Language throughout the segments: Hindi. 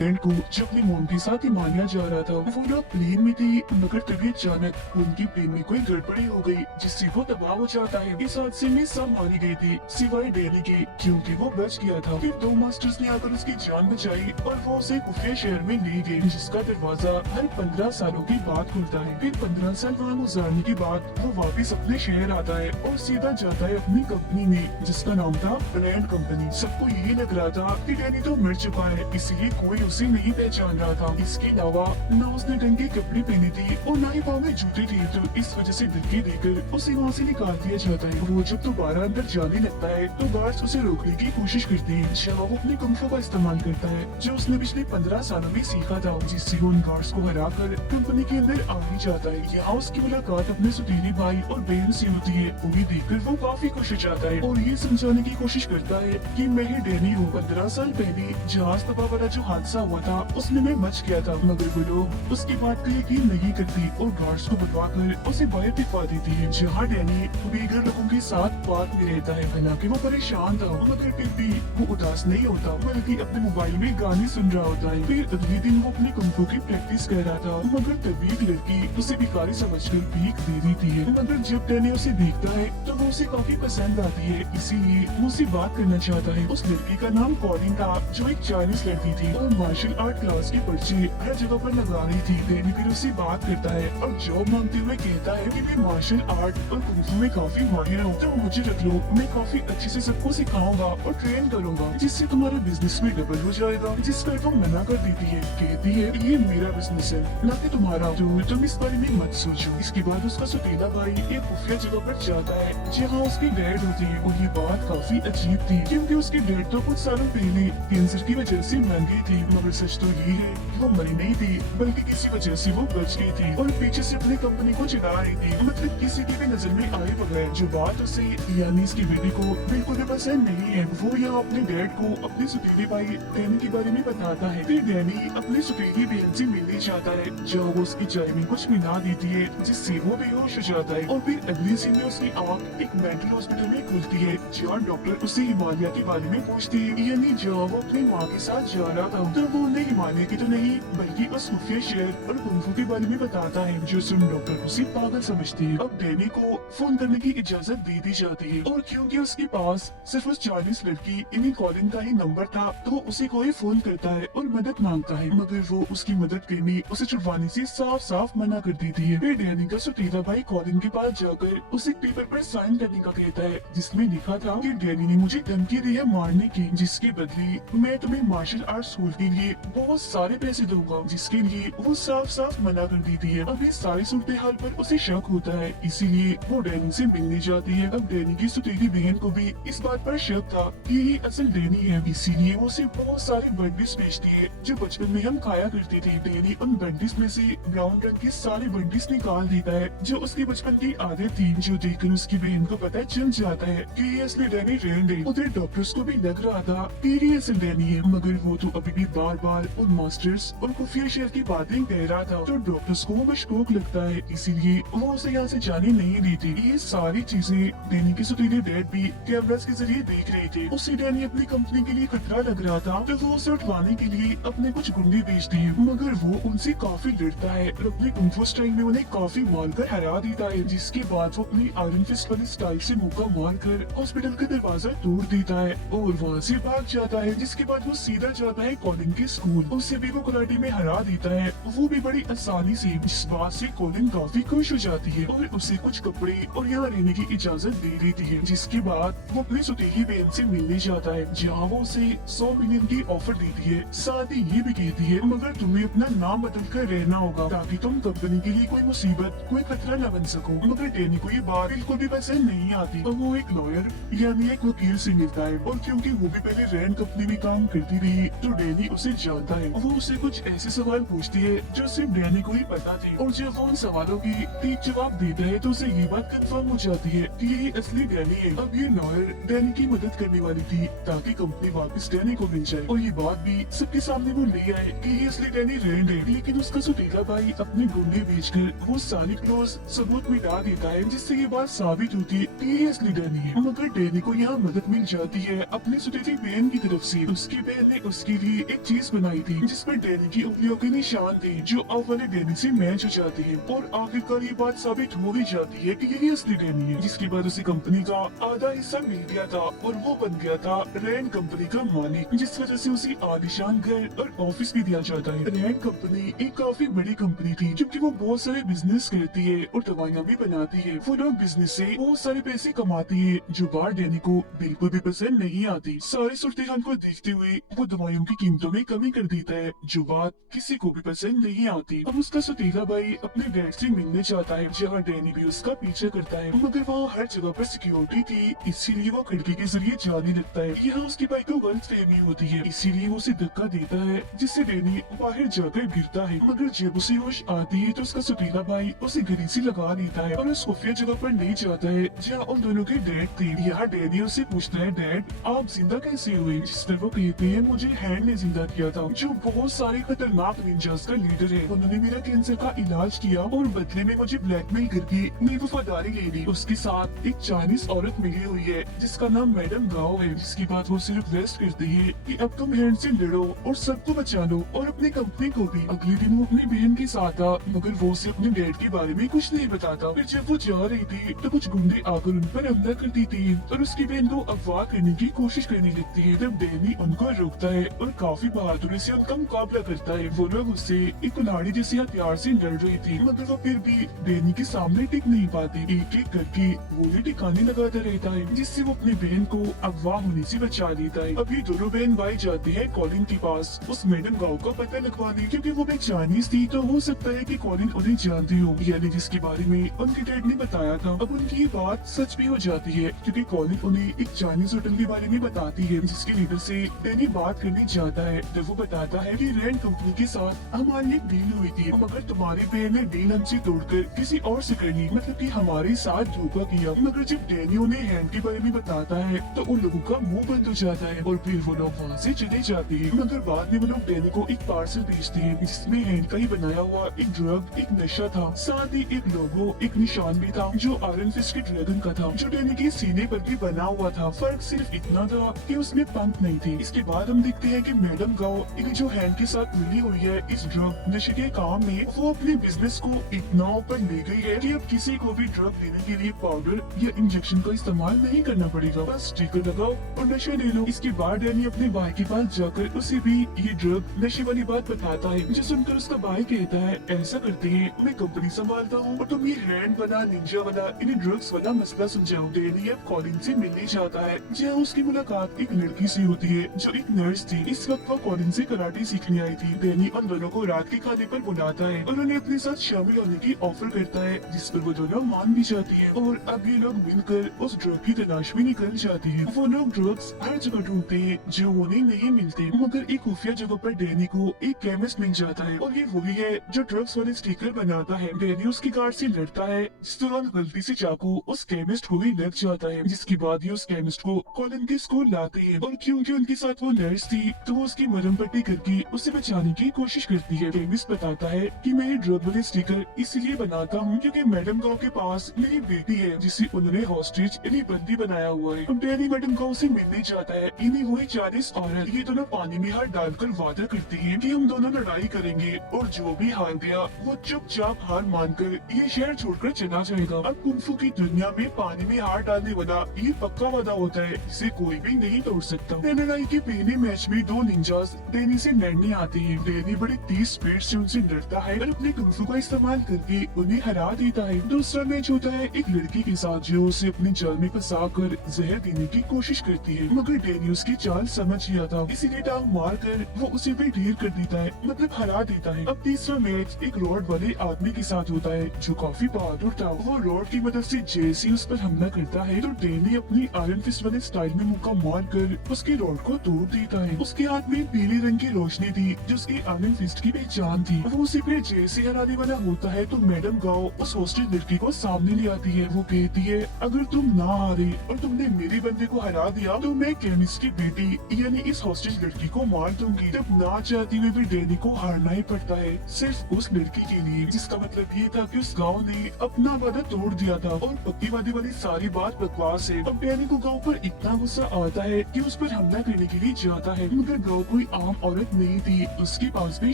फ्रेंड को जो अपनी मोम के साथ हिमालय जा रहा था, वो लोग प्लेन में थे, मगर तभी अचानक उनकी प्लेन में कोई गड़बड़ी हो गई, जिससे वो तबाह हो जाता है। इस हादसे में सब मारे गए थे सिवाय डैनी के, क्योंकि वो बच गया था। फिर दो मास्टर्स ने आकर उसकी जान बचाई और वो उसे खुफिया शहर में ले गए, जिसका दरवाजा हर 15 सालों के बाद खुलता है। फिर 15 साल वहाँ गुजारने के बाद वो वापस अपने शहर आता है और सीधा जाता है अपनी कंपनी में, जिसका नाम था ब्रांड कंपनी। सबको यही लग रहा था कि डैनी तो मर चुका है, इसलिए कोई उसे नहीं पहचान रहा था। इसके अलावा न उसने ढंग के कपड़े पहने थे और न ही पाँव में जूते थे, तो इस वजह से धक्के देकर उसे वहाँ से निकाल दिया जाता है। वो जब दोबारा अंदर जाने लगता है तो गार्ड्स उसे रोकने की कोशिश करते हैं। जहाँ वो अपने कुंग फू का इस्तेमाल करता है, जो उसने पिछले 15 सालों में सीखा था, जिससे वो उन गार्ड्स को हरा कर कंपनी के अंदर आ ही जाता है। यहाँ उसकी मुलाकात अपने सौतेले भाई और बहन से होती है। उन्हें देखकर वो काफी खुश हो जाता है और ये समझाने की कोशिश करता है कि मैं ही डैनी हूँ। 15 साल पहले जहाज तबाह वाला जो हादसा हुआ था, उसमें मैं बच गया था, मगर वो लोग उसकी बात का यकीन नहीं करती और गार्ड्स को बतवा कर उसे बाहर दिखवा देती है। जहाँ डैनी बेघर लोगों के साथ पार्क में रहता है। हालांकि वो परेशान था, मगर फिर भी वो उदास नहीं होता, बल्कि अपने मोबाइल में गाने सुन रहा होता है। फिर अगले दिन वो अपनी कुंग फू की प्रैक्टिस कर रहा था, मगर तभी एक लड़की उसे भिखारी समझकर भीख दे देती है। मगर जब डैनी उसे देखता है तो वो उसे काफी पसंद आती है, इसीलिए वो उससे बात करना चाहता है। उस लड़की का नाम कॉलिन था, जो एक चाइनीज लड़की थी और मार्शल आर्ट क्लास के पर्चे हर जगह पर लगा रही थी। डैनी फिर उससे बात करता है और जॉब मांगते हुए कहता है कि मैं मार्शल आर्ट और कुंग फू में काफी माहिर हूँ, तो मुझे रख लो, मैं काफी अच्छे से सबको सिखाऊंगा और ट्रेन करूंगा, जिससे तुम्हारा बिजनेस में डबल हो जाएगा। जिस पर वो मना कर देती है, कहती है ये मेरा बिजनेस है, न कि तुम्हारा, तो तुम इस बारे में मत सोचो। इसके बाद उसका सौतेला भाई एक खुफिया जगह पर जाता है, जहाँ उसके डैड होते हैं। और ये बात काफी अजीब थी, क्योंकि उसके डैड तो कुछ सालों पहले कैंसर की वजह से मर गई थी। मगर सच तो ये है कि वो मरी नहीं थी, बल्कि किसी वजह से वो बच गई थी और पीछे से अपनी कंपनी को चला रही थी, मतलब किसी की भी नजर में आए बगैर। जो बात उसे यानी इसकी बेटी को बिल्कुल भी पसंद नहीं है। वो यहाँ अपने डैड को अपने सौतेले भाई डैनी के बारे में बताता है। फिर डैनी अपनी सौतेली बहन से मिलने जाता है, जहाँ वो उसकी चाय में कुछ मिला देती है, जिससे वो बेहोश हो जाता है। और फिर अगले सीन में उसकी आँख एक मेंटल हॉस्पिटल में खुलती है, जहाँ डॉक्टर उसे हिमालय के बारे में पूछते हैं। यानी जहाँ वो अपनी माँ के साथ जा रहा था, तो वो उन्हें हिमालय की तो नहीं, बल्कि उस खुफिया शहर और कुंग फू के बारे में बताता है, जो सुन डॉक्टर उसे पागल समझती है। अब डैनी को फोन करने की इजाजत दे दी जाती है, और क्योंकि उसके पास सिर्फ उस चाइनीज लड़की इन्हीं कॉलिन का ही नंबर था, तो उसे कोई फोन करता है और मदद मांगता है, मगर वो उसकी मदद करने उसे छुड़वाने से साफ साफ मना कर देती है। फिर डैनी का सौतेला भाई कॉलिन के पास जाकर उसे पेपर पर साइन करने का कहता है, जिसमें लिखा था कि डैनी ने मुझे धमकी दी है मारने की, जिसके बदले मैं तुम्हें मार्शल आर्ट स्कूल के लिए बहुत सारे पैसे दूंगा, जिसके लिए वो साफ साफ मना कर देती है। अब इस सारी सूरत हाल पर उसे शक होता है, इसीलिए वो डैनी से मिलने जाती है। अब डैनी की सौतेली बहन को भी इस बात पर शक था कि ये असल डैनी है, इसीलिए वो उसे बहुत सारे बंडिस बेचती है, जो बचपन में हम खाया करते थे। डैनी उन बंडिस में से ब्राउन रंग के सारे बंडिस निकाल देता है, जो उसकी बचपन की आदत थी, जो देखकर उसकी बहन को पता चल जाता है कि ये असली डैनी रैंड है। उधर डॉक्टर्स को भी लग रहा था कि ये असल डैनी है, मगर वो तो अभी भी बार बार उन मास्टर्स और खुफिया शहर की बातें कह रहा था, तो डॉक्टर्स को वो मशकूक लगता है, इसीलिए वो उसे यहाँ से जाने नहीं देती। ये सारी चीजें डैनी के सौतेले डैड भी कैमरास के जरिए देख रहे थे। उसे डैनी अपनी कंपनी के लिए खतरा लग रहा था, तो वो उसे उठवाने के लिए अपने कुछ गुंडे भेजते हैं, मगर वो उनसे काफी लड़ता है और अपने कुंग फू स्टाइल में उन्हें काफी मारकर हरा देता है। जिसके बाद वो अपनी आयरन फिस्ट वाली स्टाइल से मुक्का मारकर हॉस्पिटल का दरवाजा तोड़ देता है और वहाँ से भाग जाता है। जिसके बाद वो सीधा जाता है कॉलिन के स्कूल, उससे भी वो कराटे में हरा देता है, वो भी बड़ी आसानी से। जिस बात से कॉलिन काफी खुश हो जाती है और उसे कुछ कपड़े और यहाँ रहने की इजाजत दे देती है। जिसके बाद वो अपनी सौतेली बहन से मिलने जाता है, जहाँ वो उसे 100 मिलियन की ऑफर देती है। साथ ही ये भी कहती है, मगर तुम्हें अपना नाम बदल कर रहना होगा, ताकि तुम कंपनी के लिए कोई मुसीबत कोई खतरा न बन सको। मगर डैनी को ये बात बिल्कुल भी पसंद नहीं आती। अब वो एक लॉयर यानी एक वकील से मिलता है, और क्योंकि वो भी पहले रैंड कंपनी में काम करती रही, तो डैनी उसे जानता है। वो उसे कुछ ऐसे सवाल पूछती है जो सिर्फ डैनी को ही पता थे, और जब वो उन सवालों की ठीक जवाब देता है, तो उसे ये बात कंफर्म हो जाती है कि ये असली डैनी है। अब ये लॉयर डैनी की मदद करने वाली थी, ताकि कंपनी वापस डैनी को मिल जाए, और ये बात भी सबके सामने वो ले आए कि ये असली डैनी रैंड है। लेकिन उसका सौतेला भाई अपने गुंडे बेचकर वो सारी क्लोज सबूत मिटा देता है, जिससे ये बात साबित होती है कि ये असली डैनी है। मगर डैनी को यहाँ मदद मिल जाती है अपनी सौतेली बहन की तरफ से। उसकी बहन ने उसके लिए एक चीज बनाई थी जिसमें डैनी की उंगलियों के निशान थे जो अब वाले डैनी से मैच हो जाती है, और आखिरकार ये बात साबित हो ही जाती है कि यही असली डैनी है। जिसके बाद उसे कंपनी का आधा हिस्सा मिल गया था और वो बन गया था रैंड कंपनी का मालिक, जिस वजह से उसे आलीशान घर और ऑफिस भी दिया जाता है। रैंड कंपनी एक काफी बड़ी कंपनी थी क्योंकि वो बहुत सारे बिजनेस करती है और दवाइयाँ भी बनाती है। वो लोग बिजनेस से बहुत सारे पैसे कमाती है जो बार डैनी को बिल्कुल भी पसंद नहीं आती। सारी सूरत हाल को देखते हुए वो दवाइयों की कीमतों में कमी कर देता है जो बात किसी को भी पसंद नहीं आती। अब उसका सतीला भाई अपने डैड से मिलने चाहता है जहाँ डैनी भी उसका पीछा करता है, मगर वहाँ हर जगह पर सिक्योरिटी थी, इसीलिए वो खिड़की के जरिए जाने लगता है। यहाँ उसकी बाइक को गलतफहमी होती है, इसीलिए वो उसे धक्का देता है जिससे डैनी बाहर जाकर गिरता है, मगर जब उसे होश आती है तो उसका सतीला भाई उसे गले से लगा लेता है और उस खुफिया जगह पर ले जाता है जहाँ उन दोनों के डैड थे। यहाँ डैनी उससे पूछता है, डैड आप जिंदा कैसे हुए? जिस पर वो कहते हैं, मुझे हैंड ने जिंदा किया था जो बहुत सारे खतरनाक निंजास का लीडर है। उन्होंने मेरा कैंसर का इलाज किया और बदले में मुझे ब्लैकमेल करके मेरी वफादारी ले ली। उसके साथ एक चाइनीज औरत मिली हुई है जिसका नाम मैडम गाओ है, जिसकी बात वो सिर्फ रेस्ट करती है कि अब तुम हैंड से लड़ो और सबको बचा लो और अपनी कंपनी को भी। अगले दिन वो अपनी बहन के साथ था, मगर वो उसे अपने डैड के बारे में कुछ नहीं बताता। फिर जब वो जा रही थी तो कुछ गुंडे आकर उन पर हमला कर देते हैं और उसकी बहन को अगवा करने की कोशिश करने लगती है। तब डैनी उनको रोकता है और काफी बहादुरी से उनका मुकाबला करता है। वो लोग उससे एक कुल्हाड़ी जैसे हथियार से लड़ रही थी, मगर वो फिर भी डैनी के सामने टिक नहीं पाती। एक एक करके गोली टिकाने लगाता रहता है जिससे वो अपनी बहन को अगवा होने से बचा लेता है। अभी दोनों बहन भाई जाते हैं कॉलिन के पास उस मैडम गाँव का पता लगवाने, क्योंकि वो भी चाइनीज थी तो हो सकता है कि कॉलिन उन्हें जानती हो, यानी जिसके बारे में उनके डैड ने बताया था। अब उनकी ये बात सच भी हो जाती है क्योंकि कॉलिन उन्हें एक चाइनीज होटल के बारे में बताती है जिसके लीडर से डैनी बात करने जाता है। जब वो बताता है कि रैंड कंपनी के साथ हमारी एक डील हुई थी, मगर तुम्हारी बहन ने डील हमसे तोड़कर किसी और से कर ली, मतलब कि हमारे साथ धोखा किया। मगर जब डैनी उन्हें हैंड के बारे में बताता है तो उन लोगों का मुंह बंद हो जाता है और फिर वो लोग वहाँ से चले जाते हैं। मगर बाद में वो लोग डैनी को एक पार्सल भेजते हैं जिसमें हैंड का ही बनाया हुआ एक ड्रग, एक नशा था, साथ ही एक लोगो, एक निशान भी था जो आयरन फिस्ट के ड्रैगन का था जो डैनी के सीने पर भी बना हुआ था। फर्क सिर्फ इतना था कि उसमें पंख नहीं थे। इसके बाद हम देखते हैं कि मैडम गाओ इन्हें जो हैंड के साथ मिली हुई है इस ड्रग नशे के काम में, वो अपने बिजनेस को इतना ऊपर ले गई है कि अब किसी को भी ड्रग लेने के लिए पाउडर या इंजेक्शन का इस्तेमाल नहीं करना पड़ेगा, बस स्टिकर लगाओ और नशा ले लो। इसके बाद डैनी अपने भाई के पास जाकर उसे भी ये ड्रग नशे वाली बात बताता है, जो सुनकर उसका भाई कहता है, ऐसा करते हैं मैं कंपनी संभालता हूँ और तुम ये हैंड वाला, निंजा वाला, इन्हें ड्रग्स वाला मसला सुलझाओ। डैनी अब कॉलिन से मिलने जाता है जहाँ उसकी मुलाकात एक लड़की से होती है जो एक नर्स थी। इस वक्त वो कॉलिन से कराटे सीखने आई थी। डैनी उन दोनों को रात के खाने पर बुलाता है और उन्हें अपने साथ शामिल होने की ऑफर करता है, जिस पर वो दोनों मान भी जाती है और अब ये लोग मिलकर उस ड्रग की तलाश में निकल जाते हैं। वो लोग ड्रग्स हर जगह ढूंढते हैं जो उन्हें नहीं मिलते, मगर एक खुफिया जगह पर डैनी को एक केमिस्ट मिल जाता है और ये वही है जो ड्रग्स वाले स्टिकर बनाता है। डैनी उसकी कार से लड़ता है, जिस दौरान गलती से चाकू उस केमिस्ट को ही लग जाता है, जिसके बाद ये उस केमिस्ट को कॉलिन के स्कूल लाते हैं और क्योंकि उनके साथ वो नर्स थी तो वो उसकी मरहम पट्टी करके उसे बचाने की कोशिश करती है। केमिस्ट बताता है कि मैं ये ड्रग वाले स्टिकर इसलिए बनाता हूँ क्योंकि मैडम गाँव के पास मेरी बेटी है जिसे उन्होंने हॉस्टेज यानी बंदी बनाया हुआ है। अब डैनी मैडम गाँव से मिलने जाता है। इन्हीं वही चाइनीज औरत, ये दोनों पानी में हाथ डालकर वादा करती है कि हम दोनों लड़ाई करेंगे और जो भी हार गया वो चुपचाप हार मानकर ये शहर छोड़कर चला जाएगा। अब कुंफू की दुनिया में पानी में हाथ डालने वाला ये पक्का वादा होता है जिसे कोई भी नहीं तोड़ सकता। लड़ाई के पहले मैच में दो निंजास डैनी से लड़ने आते हैं। डैनी बड़ी तेज स्पीड से उनसे लड़ता है और अपने कुंफू का इस्तेमाल करके उन्हें हरा देता है। दूसरा मैच होता है एक लड़की के साथ जो उसे अपने जाल में फंसा कर जहर देने की कोशिश करती है, मगर डैनी उसकी चाल समझ गया था, इसीलिए टांग मार कर वो उसे भी ढेर कर देता है, मतलब हरा देता है। अब तीसरा मैच एक रॉड वाले आदमी के साथ होता है जो काफी बहादुर था। वो रॉड की मदद से जैसे ही उस पर हमला करता है तो डैनी अपनी आयरन फिस्ट वाले स्टाइल में मुक्का मार कर उसके रॉड को तोड़ देता है। उसके हाथ में पीले रंग की रोशनी थी जो उसकी आयरन फिस्ट की पहचान थी। वो उसे फिर जैसे हराने वाला होता है तो मैडम गाओ उस हॉस्टेज लड़की को सामने ले आती है। वो कहती है, अगर तुम ना हारे और तुमने मेरे बंदे को हरा दिया तो मैं केमिस्ट की बेटी यानी इस हॉस्टेज लड़की को मार दूंगी। तब ना चाहती हुए भी डैनी को हारना ही पड़ता है, सिर्फ उस लड़की के लिए, जिसका मतलब ये था कि उस गाँव ने अपना वादा तोड़ दिया था और पक्की वादे वाली सारी बात बकवास है। अब डैनी को गाँव पर इतना गुस्सा आता है कि उस पर हमला करने के लिए जाता है, मगर गाँव कोई आम औरत नहीं थी, उसके पास भी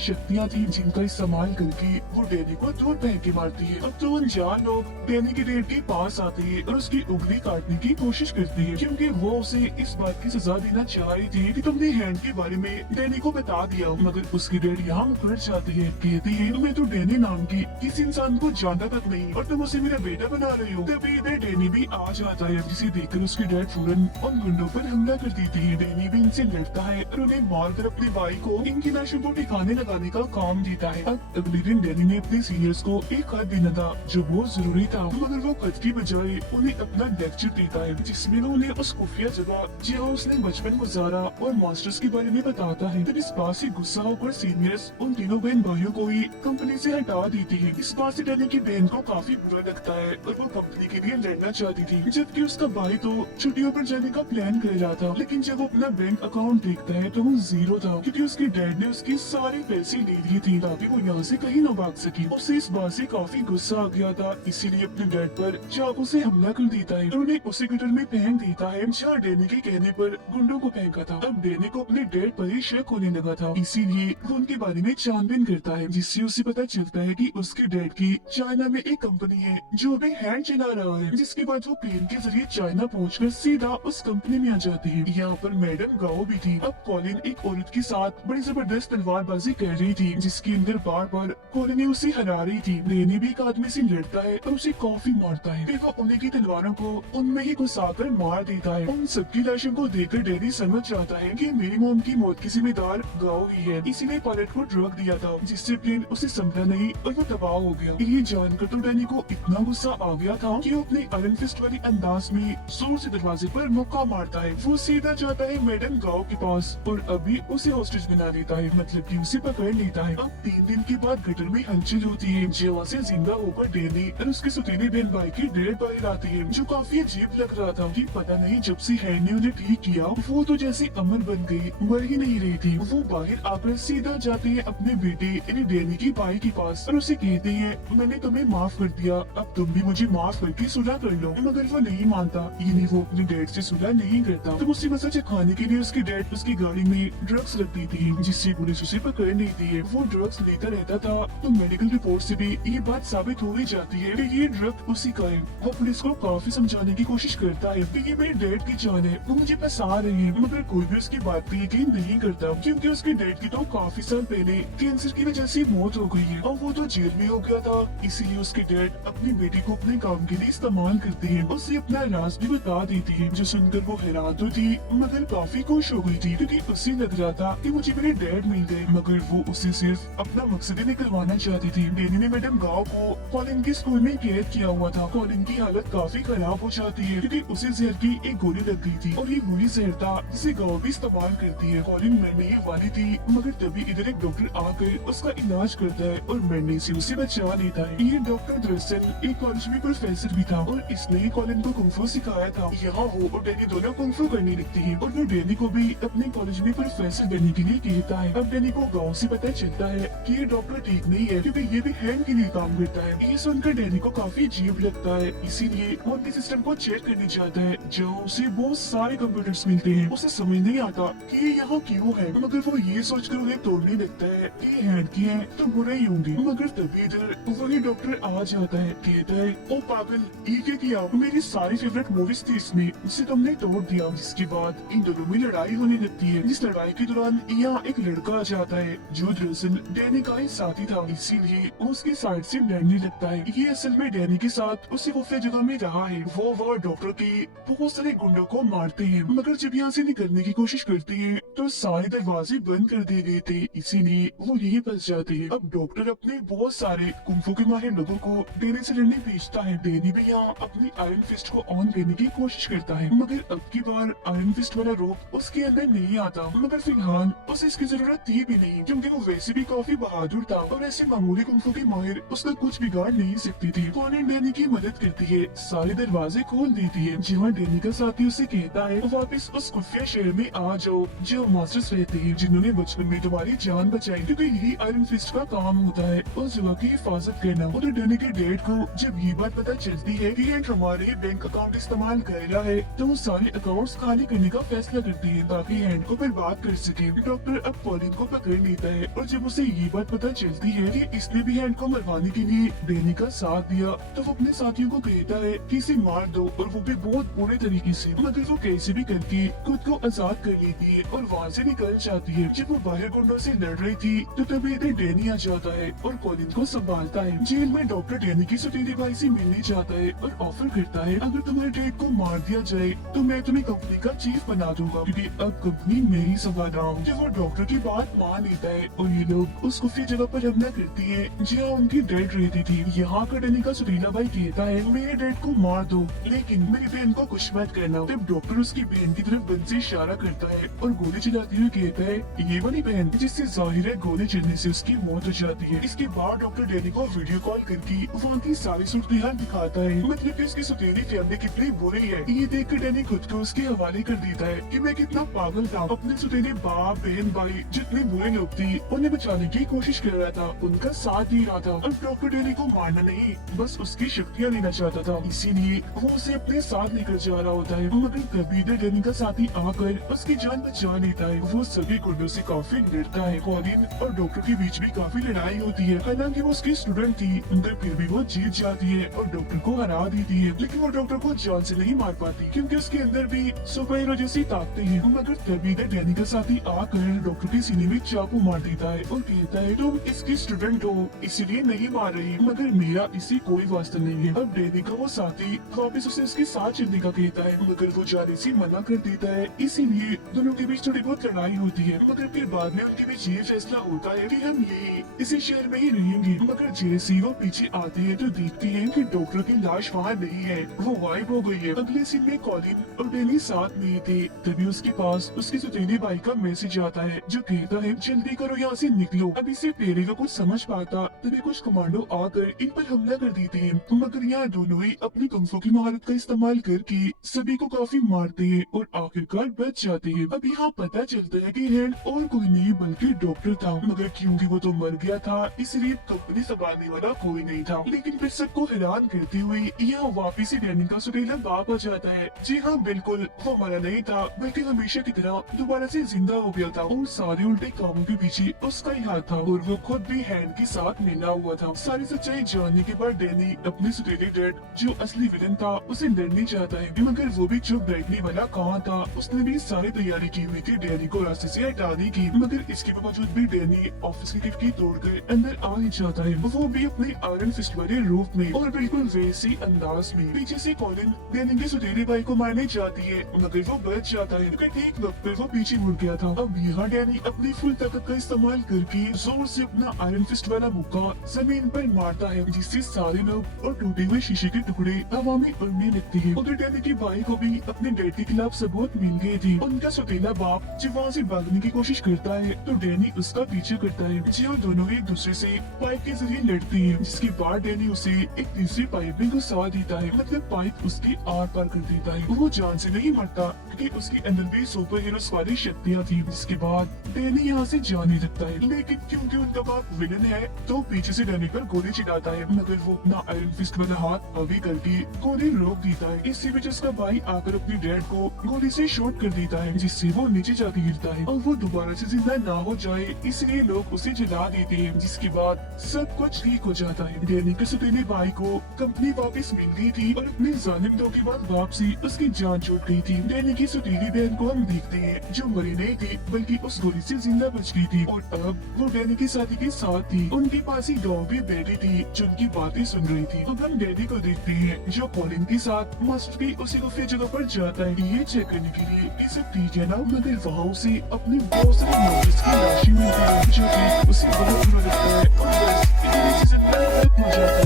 शक्तियाँ थी जिनका इस्तेमाल करके वो डैनी को दूर फेंक के मारती है। अब तो अनजान लोग डैनी के डेड के पास आते हैं और उसकी उंगली काटने की कोशिश करते हैं, क्योंकि वो उसे इस बात की सजा देना चाह रही थी कि तुमने हैंड के बारे में डैनी को बता दिया। मगर उसके डैड यहाँ मुकर जाते हैं, कहते हैं मैं तो डैनी नाम की किसी इंसान को जानता तक नहीं और तुम उसे मेरा बेटा बना रही हो। तभी इधर डैनी भी आ जाता है, जिसे देखकर उसके डैड फौरन उन गुंडों पर हमला कर देते हैं। डैनी भी इनसे लड़ता है और उन्हें मारकर अपनी भाई को इनकी लाशों को ठिकाने लगाने का काम देता है। अब अगले दिन डैनी ने अपने सीनियर्स को एक खत देना था जो बहुत जरूरी था, मगर वो खत की बजाय उन्हें अपना लेक्चर देता है, जिसमें वो उन्हें उस खुफिया जगह जहाँ उसने बचपन गुजारा और मास्टर्स के बारे में बताता है। तब इस बात से गुस्सा होकर सीनियर्स उन तीनों बहन भाइयों को ही कंपनी से हटा देती है। इस बात से डैनी की बहन को काफी बुरा लगता है और वो कंपनी के लिए लड़ना चाहती थी, जबकि उसका भाई तो छुट्टियों पर जाने का प्लान कर रहा था। लेकिन जब वो अपना बैंक अकाउंट देखता है तो वो जीरो था, क्योंकि उसके डैड ने उसके सारे पैसे ले लिए थे ताकि वो यहाँ से कहीं न भाग सके। उसे इस बात से काफी गुस्सा आ गया था, इसीलिए अपने डैड पर चाकू से हमला कर देता है और उन्हें उसी गटर में फेंक देता है जहाँ डैनी के कहने पर गुंडों को फेंका था। अब डैनी को अपने डैड पर ही शक होने लगा था, इसीलिए वो उनके बारे में छानबीन करता है, जिससे उसे पता चलता है कि उसके डैड की चाइना में एक कंपनी है जो अभी हैंड चला रहा है। जिसके बाद वो प्लेन के जरिए चाइना पहुंचकर सीधा उस कंपनी में आ जाती है। यहाँ पर मैडम गाओ भी थी। अब कॉलिन एक औरत के साथ बड़ी जबरदस्त तलवारबाजी कर रही थी, जिसके अंदर बार बार कॉलिन ने उसे हरा रही थी। डैनी भी एक आदमी से लड़ता है और उसे काफी मारता है, फिर वो उन्हीं की तलवारों को उनमें ही घुसाकर मार देता है। उन सबकी लाशों को देखकर डैनी समझ जाता है कि मेरी मॉम की मौत की जिम्मेदार गाओ ही है, इसीलिए पायलट को ड्रग दिया था, जिससे प्लेन उसे संभला नहीं और वो तबाह हो गया। ये जानकर तो डैनी को इतना गुस्सा आ गया था कि वो अपने आयरन फिस्ट वाली अंदाज में जोर से दरवाजे पर मुक्का मारता है। वो सीधा जाता है मैडम गाओ के पास और अभी उसे हॉस्टेज बना देता है, मतलब कि उसे पकड़ लेता है। अब 3 दिन के बाद गटर में हलचल होती है, जहाँ से जिंदा होकर डैनी और उसके सौतेले बहन भाई की डेड बाहर आती है, जो काफी अजीब लग रहा था कि पता नहीं जब से हैंड ने उन्हें ठीक किया वो तो जैसे अमर बन गई, मर ही नहीं रही थी। वो बाहर आकर सीधा जाते हैं अपने बेटे यानी डैनी की भाई के पास और उसे कहते हैं मैंने तुम्हें माफ कर दिया, अब तुम भी मुझे माफ करके सुलह कर लो। मगर वो नहीं मानता, यानी वो अपने डैड से सुलह नहीं करता। तो उसे मसा खाने के लिए उसके डैड उसकी गाड़ी में ड्रग्स रख दी थी, जिससे पुलिस उसे पकड़ नहीं थी। वो ड्रग्स लेता रहता था, तो मेडिकल रिपोर्ट से भी ये बात साबित हो ही जाती है कि ये ड्रग उसी का है। वो पुलिस को काफी समझाने की कोशिश करता है कि ये मेरे डैड की जान है, वो मुझे फंसा रहे हैं, मगर कोई भी उसकी बात पे यकीन नहीं करता, क्योंकि उसके डैड की तो काफी साल पहले कैंसर की वजह से मौत हो गई है और वो तो जेल में हो गया था। इसीलिए उसके डैड अपनी बेटी को अपने काम के लिए इस्तेमाल करते हैं, उसे अपना राज भी बता देती है, जो सुनकर वो हैरान तो थी मगर काफी खुश हो गई थी, क्योंकि उसे लग रहा था कि मुझे मेरे डैड मिल गए। मगर वो उसे सिर्फ अपना मकसद ही निकलवाना चाहती थी। डैनी ने मैडम गाओ को कॉलिन के स्कूल में कैद किया हुआ था। कॉलिन की हालत काफी खराब हो जाती है, क्योंकि उसे जहर की एक गोली लग गई थी और ये गोली जहर था जिसे गाओ भी इस्तेमाल करती है। कॉलिन मरने वाली थी, मगर तभी इधर एक डॉक्टर आकर उसका इलाज करता है और मरने से उसे बचा लेता है। ये डॉक्टर दरअसल एक कॉलेज में प्रोफेसर भी था और इसने कॉलिन को कुंफू सिखाया था। यहाँ वो और डैनी दोनों कुंफू करने लगते हैं और वो डैनी को भी अपने कॉलेज में प्रोफेसर बनने के लिए कहता है। अब डैनी को गाँव से पता चलता है कि ये डॉक्टर ठीक नहीं है, क्योंकि ये भी हैंड के लिए काम करता है। ये सुनकर डैनी को काफी अजीब लगता है, इसीलिए वो उनके सिस्टम को चेक करने जाता है, जो उसे बहुत सारे कंप्यूटर्स मिलते हैं। उसे समझ नहीं आता कि ये यहाँ क्यों है, मगर वो ये सोचकर उन्हें तोड़ने लगता है कि ये हैंड की है तो बुरे ही होंगे। मगर तभी इधर वही डॉक्टर आ जाता है, कहता है ओ पागल, ये क्या किया, मेरी सारी फेवरेट मूवीज थी इसमें, जिसे तुमने तोड़ दिया। जिसके बाद इन दोनों में लड़ाई होने लगती है। जिस लड़ाई के दौरान यहाँ एक लड़का आ जाता है जो दरअसल डैनी का ही साथी था, इसीलिए उसकी साइड से लड़ने लगता है। ये असल में डैनी के साथ उसी खुफिया जगह में रहा है। वो डॉक्टर के बहुत सारे गुंडों को मारते हैं, मगर जब यहाँ से निकलने की कोशिश करते हैं तो सारे दरवाजे बंद कर दिए गए थे, इसीलिए वो यही फंस जाते हैं। अब डॉक्टर अपने बहुत सारे कुंफू के माहिर लोगों को डैनी से लड़ने भेजता है। डैनी भी यहाँ अपनी आयरन फिस्ट को ऑन करने की कोशिश करता है, मगर अब की बार आयरन फिस्ट वाला रोप उसके अंदर नहीं आता। मगर फिलहाल उसे इसकी जरूरत थी भी नहीं, क्योंकि वो वैसे भी काफी बहादुर था और ऐसे मामूली कुंफू की माहिर उसका कुछ बिगाड़ नहीं सकती थी। कॉलिन डैनी की मदद करती है, सारे दरवाजे खोल देती है। जहाँ डैनी का साथी उसे कहता है वापस उस खुफिया शहर में आ जाओ जो मास्टर्स रहते हैं, जिन्होंने बचपन में तुम्हारी जान बचाई, क्योंकि यही आयरन फिस्ट का काम होता है उस जगह की हिफाजत करना। उधर डैनी के डैड को जब ये बात पता चलती है कि हैंड हमारे बैंक अकाउंट इस्तेमाल कर रहा है, तो वो सारे अकाउंट्स खाली करने का फैसला करती है ताकि हैंड को बर्बाद कर सके। डॉक्टर अब कॉलिन को पकड़ लेता है और जब उसे ये बात पता चलती है कि इसने भी हैंड को मरवाने के लिए डैनी का साथ दिया तो वो अपने साथियों को कहता है कि इसे मार दो, और वो भी बहुत बुरे तरीके से। मगर वो कैसे भी करके खुद को आजाद कर लेती है और वहाँ से निकल जाती है। जब वो बाहर गुंडों से लड़ रही थी तो तभी इधर डैनी आ जाता है और कॉलिन को संभालता है। जेल में डॉक्टर डैनी की सौतेले भाई से मिलने जाता है और ऑफर करता है अगर तुम्हारे डैड को मार दिया जाए तो मैं तुम्हें कंपनी का चीफ बना दूंगा, क्योंकि अब कंपनी मेरी संभाल रहा हूँ। जब वो डॉक्टर की बात मान लेता है और ये लोग उस खुफिया जगह पर हमला करती है जहाँ उनकी डैड रहती थी। यहाँ का डैनी का सौतेला भाई कहता है मेरे डैड को मार दो लेकिन मेरी बहन को कुछ मत करना। तब डॉक्टर उसकी बहन की तरफ गन से इशारा करता है और गोली चलाते हुए कहता है ये वाली बहन, जिससे जाहिर है गोली चलने से उसकी मौत हो जाती है। इसके बाद डॉक्टर डैनी को वीडियो कॉल करके वहाँ की सारी सूरत हाल दिखाता है, मतलब कि उसकी सौतेली फैमिली कितनी बुरी है। ये देख कर डैनी खुद को उसके हवाले कर देता है कि मैं कितना पागल था। अपने सौतेले बाप बहन भाई जितने बुरे लोग थे उन्हें बचाने की कोशिश कर रहा था, उनका साथ दे रहा था। अब डॉक्टर डैनी को मारना नहीं बस उसकी शक्तियाँ लेना चाहता था, इसीलिए वो उसे अपने साथ लेकर जा रहा होता है। मगर तभी इधर डैनी का साथी आकर उसकी जान बचा लेता है। वो सभी गुंडों से काफी लड़ता है। कॉलिन और डॉक्टर के बीच भी काफी लड़ाई होती है। हालांकि वो उसकी स्टूडेंट थी मगर फिर भी वो जीत जाती है और डॉक्टर को हरा देती है। लेकिन वो डॉक्टर को जान से नहीं मार पाती क्योंकि उसके अंदर भी सुपर हीरो जैसी ताकतें हैं। मगर तभी इधर डैनी का साथी आकर डॉक्टर के सीने में चाकू मार देता है और कहता है तुम इसकी स्टूडेंट हो इसलिए नहीं मार रही, मगर मेरा इससे कोई वास्ता नहीं है। अब डैनी का वो साथी वापस उसे उसके साथ चलने का कहता है मगर वो जाने से मना कर देता है। इसीलिए दोनों के बीच थोड़ी बहुत लड़ाई होती है, मगर फिर बाद में उनके बीच ये फैसला होता है कि हम यही इसी शहर में ही रहेंगे। मगर जैसे ही वो पीछे आते हैं तो देखते हैं कि डॉक्टर की लाश वहाँ नहीं है, वो गायब हो गई है। अगले सीन में कॉलिन और डैनी साथ नहीं थे। तभी उसके पास उसके सौतेले भाई का मैसेज आता है जो कहता है जल्दी करो यहाँ से निकलो। अब इसे पहले का कुछ समझ पाता तभी कुछ कमांडो आकर इन पर हमला कर देते हैं, मगर यहाँ दोनों ही अपनी कुंफू की महारत का इस्तेमाल करके सभी को काफी मारते हैं और आखिरकार बच जाते हैं। अब यहाँ पता चलता है कि हैंड और कोई नहीं बल्कि डॉक्टर था, मगर क्योंकि वो तो मर गया था इसलिए कंपनी संभालने वाला कोई नहीं था। लेकिन फिर सबको हैरान करते हुए यहाँ वापिस ही डैनी का सौतेला बाप आ जाता है। जी हाँ बिल्कुल, वो मरा नहीं था बल्कि हमेशा की तरह दोबारा से जिंदा हो गया था और सारे उल्टे कामों के पीछे उसका ही हाथ था और वो खुद भी हैंड के साथ मिला हुआ था। सारी सच्चाई जानने के बाद डैनी अपने सौतेले डैड जो असली विलन था उसे लड़ने चाहता है, मगर वो भी चुप बैठने वाला कहाँ था। उसने भी सारी तैयारी की हुई थी डैनी को रास्ते से हटाने की, मगर इसके बावजूद भी डैनी ऑफिस की खिड़की तोड़कर अंदर आ नहीं चाहता है, वो भी अपने आयरन फिस्ट वाले रूप में और बिल्कुल वैसे अंदाज में। पीछे से कॉलिन डैनी के सौतेले भाई को मारने जाती है मगर वो बच जाता है क्योंकि ठीक वक्त पर वो पीछे मुड़ गया था। अब यहाँ डैनी अपनी फुल ताकत का इस्तेमाल करके जोर से अपना आयरन फिस्ट वाला मुक्का जमीन पर मारता है जिससे सारे लोग और टूटे हुए शीशे के टुकड़े हवा में उड़ने लगते हैं। उधर डैनी के भाई को भी अपने डैड के खिलाफ सबूत मिल गए थे। उनका सौतेला बाप जब वहाँ से भागने की कोशिश करता है तो डैनी उसका पीछे करता है जो दोनों एक दूसरे से पाइप के जरिए लड़ते हैं, जिसके बाद डैनी उसे एक तीसरी पाइप में घुसा देता है, मतलब पाइप उसके आर पार कर देता है। वो जान से नहीं मरता क्योंकि उसके अंदर भी सुपर हीरोज वाली शक्तियाँ थी। जिसके बाद डैनी यहाँ से जाने लगता है, लेकिन क्योंकि उनका बाप विलन है तो पीछे से डैनी पर गोली चलाता है, मगर वो अपना आयरन फिस्ट वाला हाथ आगे करके गोली रोक देता है। इसी वजह उसका भाई आकर अपने डैड को गोली से शॉट कर देता है जिससे वो नीचे जाके गिरता है और वो दोबारा से जिंदा ना हो जाए इसलिए लोग उसे जला देते हैं। जिसके बाद सब कुछ ठीक हो जाता है। डैनी के सौतेले भाई को कंपनी वापस मिल गई थी और अपने जालिम धोखेबाज बाप से उसकी जान छूट गई थी। डैनी की सौतेली बहन को हम देखते हैं जो मरी नहीं थी बल्कि उस गोली से जिंदा बच गई थी और अब वो डैनी के साथी के साथ थी। उनके पास ही गाँव भी बैठी थी जो उनकी बातें सुन रही थी। अब हम डैनी को देखते हैं जो कॉलिन के साथ मास्टर की उसी खुफिया जगह पर जाता है ये चेक करने के लिए कि सब ठीक है ना, मगर वहाँ उसे अपने बहुत सारे